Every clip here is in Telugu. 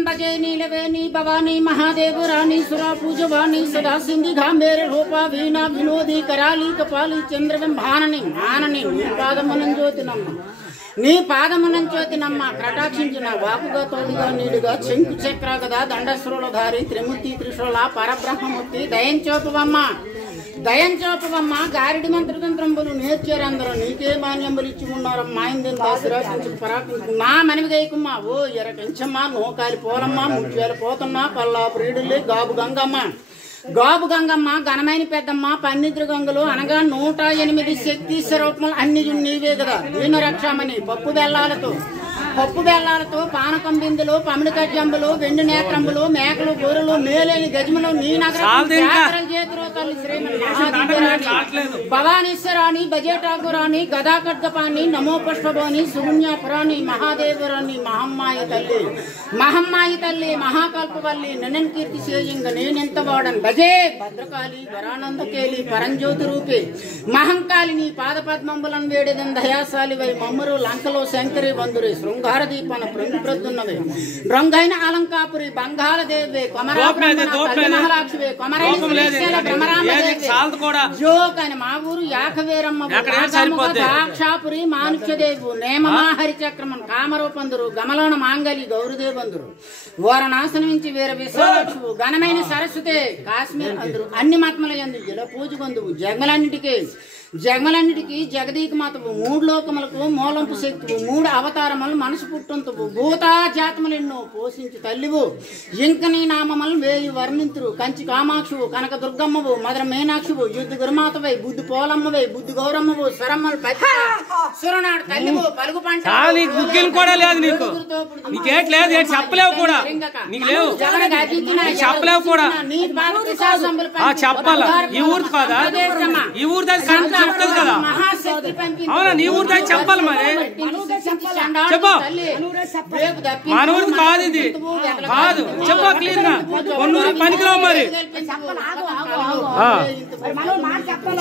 बजे नीलवेणी भवानी महादेव रानी सुरा पूजवानी सदा सिंधी घामेरे रूपा वीणा विनोदी कराली कपाली चंद्रबिंभाननी माननी नी पादमुనంచోతినమ్మ కటాక్షించిన వాకుగా తోడుగా నీడుగా శంకు చక్ర గదా దండశ్రోలధారి త్రిమూర్తి త్రిశూల పరబ్రహ్మమూర్తి దయం చూపవమ్మ గారిడి మంత్రతంత్రంబులు నేర్చారందరూ నీకే మాన్యంబులు ఇచ్చి ఉన్నారమ్మా ఇందెంత ఆశీర్వాదించు పరాకు నా మనవి గైకుమ్మా ఓ ఎరకంచమ్మ నోకాలి పోలమ్మ ముచ్చేల పోతున్నా పల్లా ప్రీడులే గాబు గంగమ్మ ఘనమైన పెద్దమ్మ పన్నిద్రు గంగలు అనగా 108 శక్తి స్వరూపములు అన్ని నీవే కదా దీన రక్షమని పప్పు బెల్లాలతో పానకం బిందులు పమిడి కజ్జంబులు వెండి నేత్రంబులు మేకలు గొర్రెలు మేలేని గజములు నీ నగరం చేతులు తల్లి శ్రీమతి భవానీశ్వరాణి బజేటాకురాణి గదా ఖడ్గపాణి నమో పుష్పభాని సుగుణ్యాపురాణి మహాదేవురాణి మహమ్మాయి తల్లి మహాకల్పవల్లి నన్నన్ కీర్తి చేయంగ నేనెంత వాడన్ భజే భద్రకాళి వరానందకేలి పరంజ్యోతి రూపే మహంకాళిని పాదపద్మంబులను వేడెదన్ దయాశాలివై మమ్మరు లంకలో శంకరి బంధురి శృంగార దీపన ప్రొద్దున్నవే రంగైన అలంకాపురి బంగాళ దేవే కొమరాక్షివే జోకని మా ఊరు యాకవేరమ్మ దాక్షాపురి మానుష్యదేవు నేమమా హరిచక్రమన్ కామరూపందురు గమలోన మాంగలి గౌరదేవందురు వారణాశనమించి వీర విశాలక్షువు ఘనమైన సరస్వతే కాశ్మీర్ అందరు అన్ని మతముల యందు జల పూజగొందువు జగమలన్నిటికీ జగదీక మాతవు 3 లోకములకు మూలంపు శక్తువు 3 అవతారములు మనసు పుట్టుంతువు భూతా జాతములు ఎన్నో పోషించి తల్లివు ఇంక నీ నామములను వేయి వర్ణింతురు కంచి కామాక్షువు కనక దుర్గమ్మవు మదర మీనాక్షువు యుద్ధ గురుమాతవై బుద్ధి పోలమ్మవై బుద్ధి గౌరమ్మవు స్వరమ్మలు పచ్చి సురనాడు తల్లివు పలుగు పంట కూడా లేదు నీకు చెప్పలేవు కూడా చెప్పలేవు కూడా చెప్పాలా ఈ ఊరు కాదా ఈ ఊరు చెప్తుంది కదా అవునా నీ ఊరు దాన్ని చెప్పాలి మరి చెప్పు మన ఊరికి కాదు ఇది కాదు చెప్పు క్లియర్ గా కొన్నూరు పనికిరావు మరి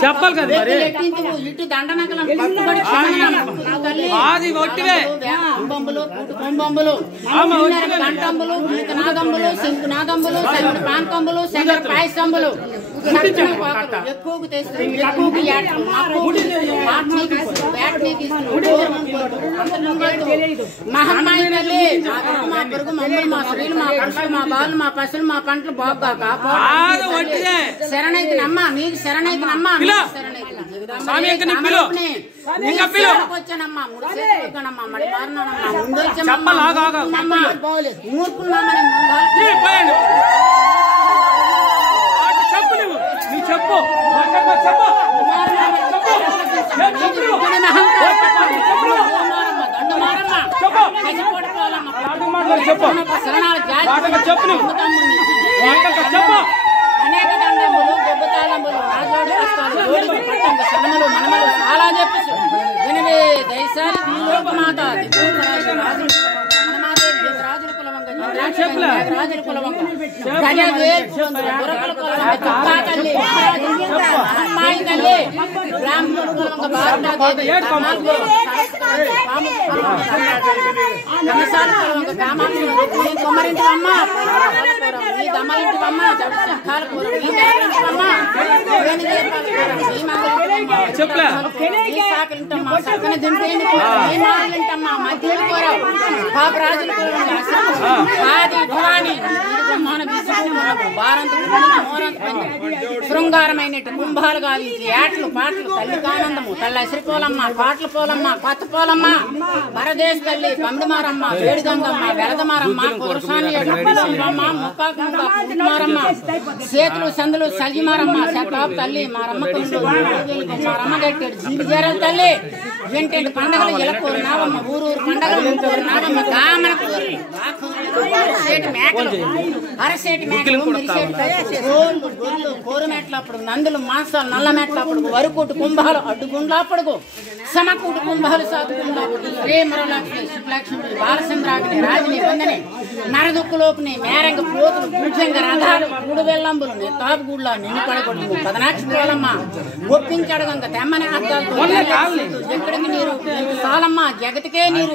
చెప్పాలి కదా మరి అది ఒట్టివే మహమ్మాయి తల్లి మా పొరుగు మమ్మల్ని మా స్త్రీలు మా పురుషులు మా బాలు మా పశువులు మా పంటలు బాగుగాక శరణైతే నమ్మ నీకు శరణైతే నమ్మ వచ్చానమ్మా మడి మారినానమ్మా ముందు చెప్పు అనేక దండములు గొప్పతాళములు నాజోడి కష్టాలు సనములు మనమలు చాలా చెప్పేసి వినవే దయసారి మాత రాజుల కులవంగ రాజుల కులవంగ అమ్మాయి తల్లి బ్రాహ్మణ కుమ్మరింటివమ్మ ఈ దమ్మలింటివమ్మ సాకలింటమ్మా సక్కన దింటేంటమ్మా మధ్యలో కోరావు పాప రాజుల భవాని శృంగారమైన కుంభాలు గావించి ఏటలు పాటలు తల్లి కానందము తల్లి అసిరిపోలమ్మ పాటలు పోలమ్మ కొత్త పోలమ్మ పరదేశ్ తల్లి పండుమారమ్మ వేడిగంగమ్మ వెలదమారమ్మ కురసానియమ్మ ముక్కాకుమారమ్మ చేతులు సందులు సల్లిమారమ్మ శతాబ్ తల్లి మారమ్మ మారమ్మ గట్టాడు జీవి చేరలు తల్లి వెంటేంటి పండగలు ఎలకూరు నావమ్మ ఊరు పండగలు నావమ్మ గామన అరసేటి మేకలు కోరు మేటలప్పుడు నందులు మాంసాలు నల్ల మేటలప్పుడు వరుకోటు కుంభాలు అడ్డుగుండ్లాపడుగు సమకూటు కుంభాలు సాధుకుండాపుడు శ్రీ మరలక్ష్మి శుభలక్ష్మి బాలచంద్రాగ్ని రాజని వందనే నరదుక్కులోపుని మేరంగ పోతులు భుజంగ రథాలు మూడు వెల్లంబులు నీ తాపుగూళ్ళ నిన్ను పడగొట్టు పదనాక్షి పోలమ్మ గొప్పించడగంగ తెమ్మని అర్థాలతో ఎక్కడికి నీరు చాలమ్మ జగతికే నీరు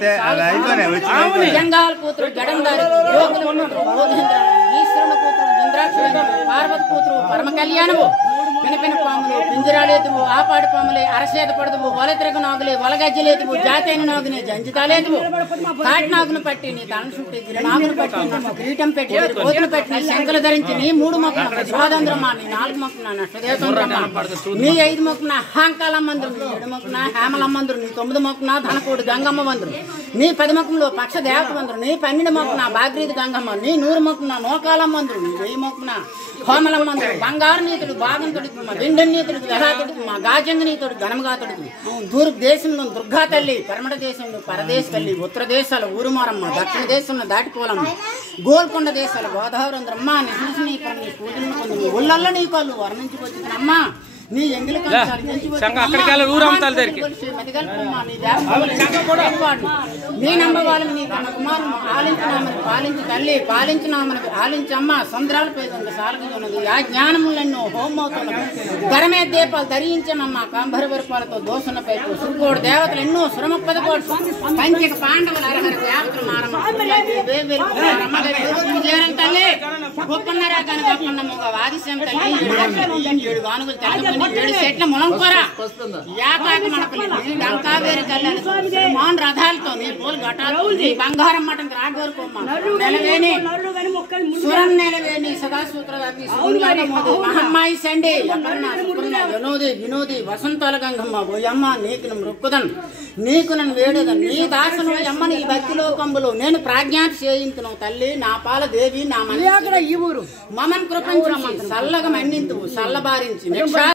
జంగాల కూతురు జడందారి యోగుల కూతురు బోధేంద్ర ఈశ్వరుని కూతురు ఇంద్రాక్ష పార్వతి కూతురు పరమ కళ్యాణము పినపిన పాములు పింజరాలేతువు ఆపాడి పాములే అరసేత పడదువు వలతిరగ నాగులే వలగజ్జలేతువు జాతైన నాగునే జంజితాలేతువు కాటి నాగును పట్టి నీ తలను చుట్టి గిరినాగును పట్టి కిరీటం పెట్టి కోతులు పెట్టి శంకలు ధరించి నీ 3 మొక్కన శోధంద్రమా నీ 4 మొక్కన నష్టదేశంద్రమా నీ 5 మొక్కన హాంకాలమ్మందురు నీ 7 మొక్కన హేమలమ్మందురు నీ 9 మొక్కన ధనకోడు గంగమ్మ వందురు నీ 10 మొక్కలో పక్ష దేవత వందురు నీ 12 మొక్కన బాగ్రీది గంగమ్మ నీ 100 మొక్కన నోకాలమ్మందురు నీ 1000 మొక్కన హోమలమ్మందురు బంగారు నీతుడు భాగంతుడు వెండి నీతుడు వెలాతుడు మా గాజంగ నీతుడు ఘనముగాతుడు తూర్పు దేశంలో దుర్గా తల్లి పరమట దేశంలో పరదేశ తల్లి ఉత్తర దేశాల ఊరుమారమ్మ దక్షిణ దేశంలో దాటిపోలమ్మ గోల్కొండ దేశాల గోదావరి అందరమ్మ నీ చూసి నీ పని నీ పూజలను పొంది ఒళ్ళల్లో నీ కాళ్ళు వర్ణించి వచ్చిందమ్మా నీ ఎంగిలి నీ నమ్మవాళ్ళని నీ తన కుమారును ఆలించినామని పాలించి తల్లి పాలించినామని ఆలించమ్మ సంద్రాలు పేదొంగ సారగనున్నది ఆ జ్ఞానములెన్నో హోమవుతున్నది గరమే దీపాలు ధరించనమ్మ కాంభర వరపాలతో దోసున్న పైపు సురుకోడు దేవతలు ఎన్నో సురమ పదకోడు పంచక పాండవులు అరహర దేవతలు మారమ్మ తల్లి గొప్పన్నరా కానీ గొప్పన్నమ్మ వాదిశ్యం తల్లి 7 గానుగులు తెలగ 7 సెట్ల ములంకోరా యాకాకి మనపల్లి డంకావేరి కళ్యాణ మోహన్ రథాలతో నీ పోలు ఘటాలతో నీ బంగారం మటం రాగోరుకోమ్మ నెలవేని సురం నెలవేని సదాసూత్రదాపి మహమ్మాయి సండి అపర్ణ సుపర్ణ వినోది వసంతాల గంగమ్మ ఓయమ్మ నీకు మృక్కుదన్ నీకు నన్ను వేడేదన్ నీ దాసును అమ్మ నీ భక్తిలో కంబులు నేను ప్రాజ్ఞాతి చేయించును తల్లి నా పాల దేవి నా మన ఈ ఊరు మమన్ కృపించు చల్లగా మండింతువు చల్లబారించి